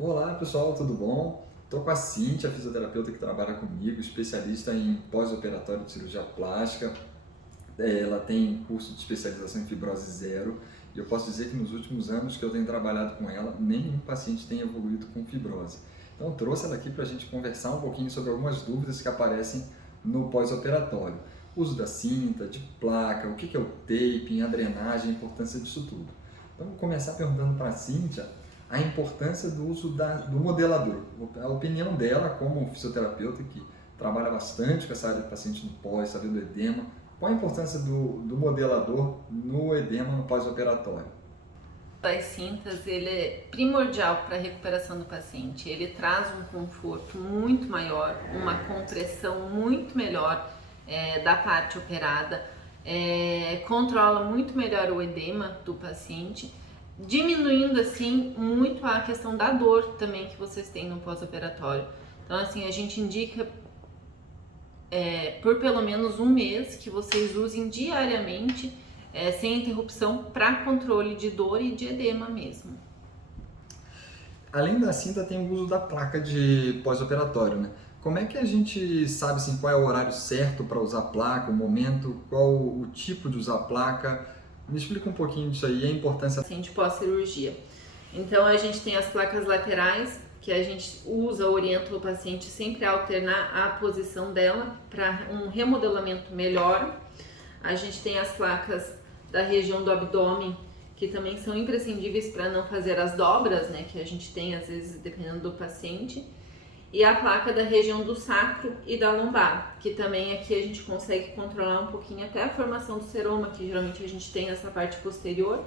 Olá pessoal, tudo bom? Estou com a Cíntia, fisioterapeuta que trabalha comigo, especialista em pós-operatório de cirurgia plástica. Ela tem curso de especialização em fibrose zero e eu posso dizer que nos últimos anos que eu tenho trabalhado com ela, nenhum paciente tem evoluído com fibrose. Então eu trouxe ela aqui para a gente conversar um pouquinho sobre algumas dúvidas que aparecem no pós-operatório. Uso da cinta, de placa, o que é o taping, a drenagem, a importância disso tudo. Então vou começar perguntando para a Cíntia a importância do uso do modelador. A opinião dela como fisioterapeuta que trabalha bastante com essa área de paciente no pós, sabe, do edema. Qual a importância do modelador no edema no pós-operatório? Das cintas, ele é primordial para a recuperação do paciente. Ele traz um conforto muito maior, uma compressão muito melhor da parte operada, controla muito melhor o edema do paciente, diminuindo assim muito a questão da dor também que vocês têm no pós-operatório. Então assim, a gente indica por pelo menos um mês que vocês usem diariamente, sem interrupção, para controle de dor e de edema mesmo. Além da cinta, tem o uso da placa de pós-operatório, né? Como é que a gente sabe assim, qual é o horário certo para usar a placa, o momento, qual o tipo de usar a placa? Me explica um pouquinho disso aí, a importância. Paciente pós-cirurgia. Então a gente tem as placas laterais, que a gente orienta o paciente sempre a alternar a posição dela para um remodelamento melhor. A gente tem as placas da região do abdômen, que também são imprescindíveis para não fazer as dobras, né, que a gente tem às vezes dependendo do paciente. E a placa da região do sacro e da lombar, que também aqui a gente consegue controlar um pouquinho até a formação do seroma, que geralmente a gente tem nessa parte posterior.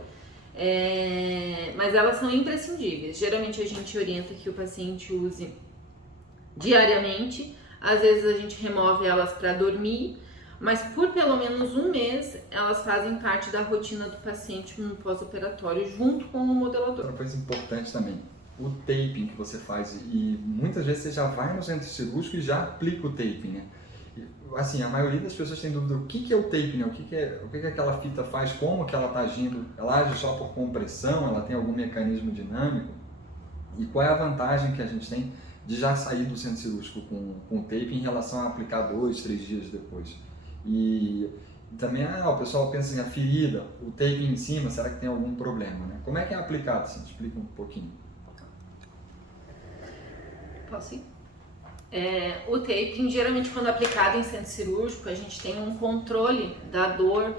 Mas elas são imprescindíveis. Geralmente a gente orienta que o paciente use diariamente, às vezes a gente remove elas para dormir, mas por pelo menos um mês elas fazem parte da rotina do paciente no pós-operatório junto com o modelador. Outra coisa importante também, o taping que você faz, e muitas vezes você já vai no centro cirúrgico e já aplica o taping, né? Assim, a maioria das pessoas tem dúvida do que é o taping, né? O que aquela fita faz, como que ela está agindo, ela age só por compressão, ela tem algum mecanismo dinâmico, e qual é a vantagem que a gente tem de já sair do centro cirúrgico com o taping em relação a aplicar 2, 3 dias depois. E também o pessoal pensa assim, a ferida, o taping em cima, será que tem algum problema, né? Como é que é aplicado, assim? Explica um pouquinho. Posso ir? O taping, geralmente quando aplicado em centro cirúrgico, a gente tem um controle da dor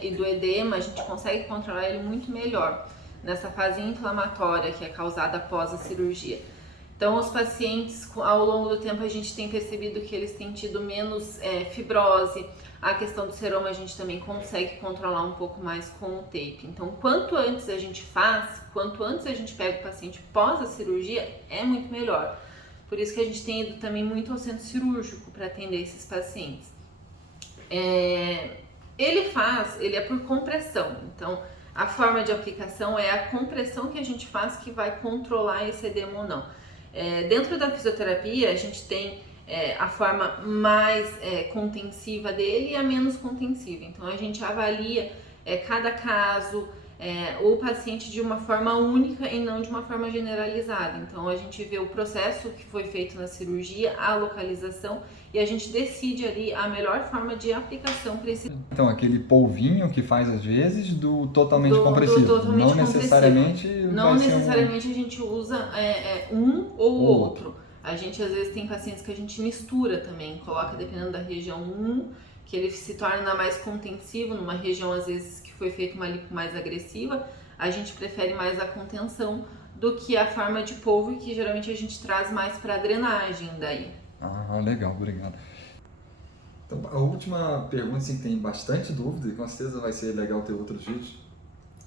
e do edema, a gente consegue controlar ele muito melhor nessa fase inflamatória que é causada após a cirurgia. Então, os pacientes, ao longo do tempo, a gente tem percebido que eles têm tido menos fibrose. A questão do seroma a gente também consegue controlar um pouco mais com o tape. Então, quanto antes a gente faz, quanto antes a gente pega o paciente pós a cirurgia, é muito melhor. Por isso que a gente tem ido também muito ao centro cirúrgico para atender esses pacientes. Ele é por compressão. Então, a forma de aplicação é a compressão que a gente faz que vai controlar esse edema ou não. Dentro da fisioterapia, a gente tem a forma mais contensiva dele e a menos contensiva. Então, a gente avalia cada caso, o paciente de uma forma única e não de uma forma generalizada. Então, a gente vê o processo que foi feito na cirurgia, a localização, e a gente decide ali a melhor forma de aplicação para esse... Então, aquele polvinho que faz às vezes do totalmente compressivo. Totalmente não necessariamente Não necessariamente a gente usa um ou outro. A gente às vezes tem pacientes que a gente mistura também, coloca dependendo da região 1, que ele se torna mais contensivo, numa região às vezes que foi feita uma lipo mais agressiva, a gente prefere mais a contenção do que a forma de polvo, que geralmente a gente traz mais para drenagem daí. Ah, legal, obrigado. Então, a última pergunta, assim, tem bastante dúvida, e com certeza vai ser legal ter outros vídeos,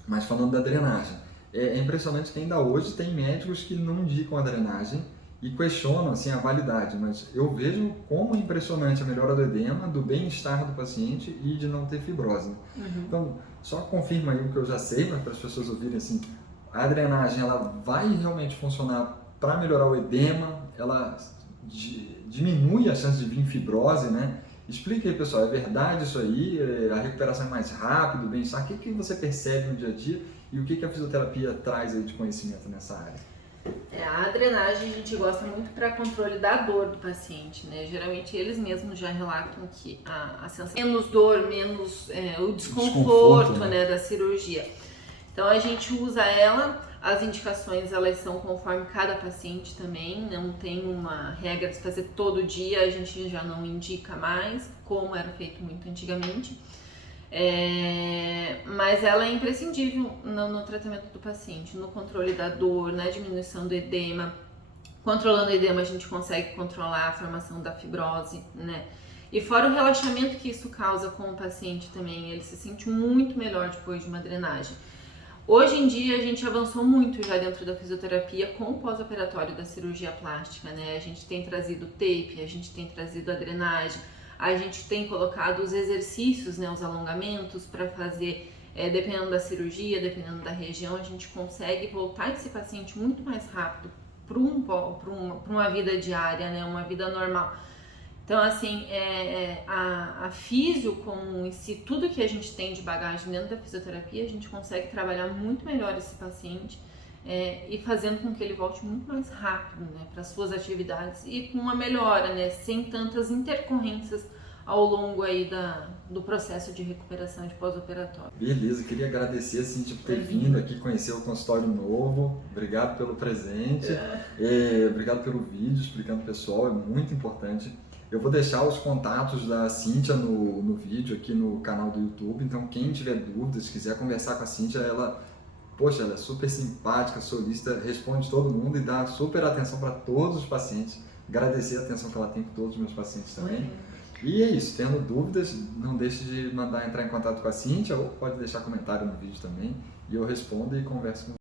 mas falando da drenagem, é impressionante que ainda hoje tem médicos que não indicam a drenagem e questionam assim, a validade, mas eu vejo como é impressionante a melhora do edema, do bem-estar do paciente e de não ter fibrose. Uhum. Então, só confirma aí o que eu já sei, para as pessoas ouvirem assim, a drenagem ela vai realmente funcionar para melhorar o edema, ela diminui a chance de vir fibrose, né? Explica aí, pessoal, é verdade isso aí? A recuperação é mais rápida, o bem-estar? O que você percebe no dia a dia e o que a fisioterapia traz aí de conhecimento nessa área? A drenagem a gente gosta muito para controle da dor do paciente, né? Geralmente eles mesmos já relatam que a sensação menos dor, menos o desconforto, né, da cirurgia. Então a gente usa ela, as indicações elas são conforme cada paciente também, não tem uma regra de fazer todo dia, a gente já não indica mais, como era feito muito antigamente. Mas ela é imprescindível no tratamento do paciente, no controle da dor, na diminuição do edema. Controlando o edema a gente consegue controlar a formação da fibrose, né? E fora o relaxamento que isso causa com o paciente também, ele se sente muito melhor depois de uma drenagem. Hoje em dia a gente avançou muito já dentro da fisioterapia com o pós-operatório da cirurgia plástica, né? A gente tem trazido tape, a gente tem trazido a drenagem, a gente tem colocado os exercícios, né, os alongamentos para fazer, dependendo da cirurgia, dependendo da região, a gente consegue voltar esse paciente muito mais rápido para uma vida diária, né, uma vida normal. Então, assim, a físio como em si, tudo que a gente tem de bagagem dentro da fisioterapia, a gente consegue trabalhar muito melhor esse paciente e fazendo com que ele volte muito mais rápido, né, para as suas atividades e com uma melhora, né, sem tantas intercorrências ao longo aí do processo de recuperação de pós-operatório. Beleza, queria agradecer assim, por ter vindo aqui conhecer o consultório novo. Obrigado pelo presente, obrigado pelo vídeo explicando pessoal, é muito importante. Eu vou deixar os contatos da Cíntia no vídeo aqui no canal do YouTube, então quem tiver dúvidas, quiser conversar com a Cíntia, ela é super simpática, solícita, responde todo mundo e dá super atenção para todos os pacientes. Agradecer a atenção que ela tem com todos os meus pacientes também. E é isso, tendo dúvidas, não deixe de entrar em contato com a Cíntia ou pode deixar comentário no vídeo também e eu respondo e converso com